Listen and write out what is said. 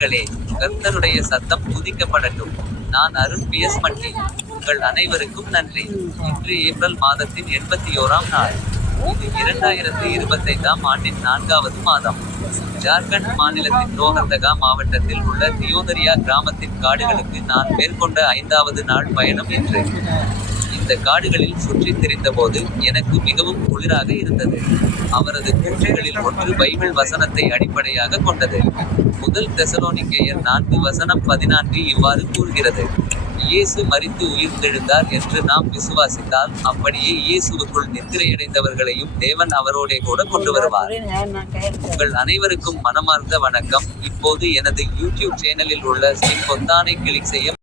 மக்களே, கர்த்தருடைய சத்தம் துதிக்கப்படட்டும். நான் அருண் பியஸ் மட்டி. உங்கள் அனைவருக்கும் நன்றி. இன்று ஏப்ரல் மாதத்தின் 81ஆம் நாள். இது 2025ஆம் ஆண்டின் 4வது மாதம். ஜார்க்கண்ட் மாநிலத்தின் லோஹர்தகா மாவட்டத்தில் உள்ள தியோதரியா கிராமத்தின் காடுகளுக்கு நான் மேற்கொண்ட 5வது நாள் பயணம் இன்று. இந்த காடுகளில் சுற்றித் திரிந்தபோது எனக்கு மிகவும் குளிராக இருந்தது. அவரது கூற்றுகளில் ஒன்று பைபிள் வசனத்தை அடிப்படையாக கொண்டது. முதல் தெசலோனிக்கேயர் 4:14 இவ்வாறு கூறுகிறது: இயேசு மரித்து உயிர்த்தெழுந்தார் என்று நாம் விசுவாசித்தால், அப்படியே இயேசுவுக்குள் நித்திரையடைந்தவர்களையும் தேவன் அவரோடே கூட கொண்டு வருவார். உங்கள் அனைவருக்கும் மனமார்ந்த வணக்கம். இப்போது எனது யூடியூப் சேனலில் உள்ள ஸ்டிக் பொத்தானை கிளிக் செய்ய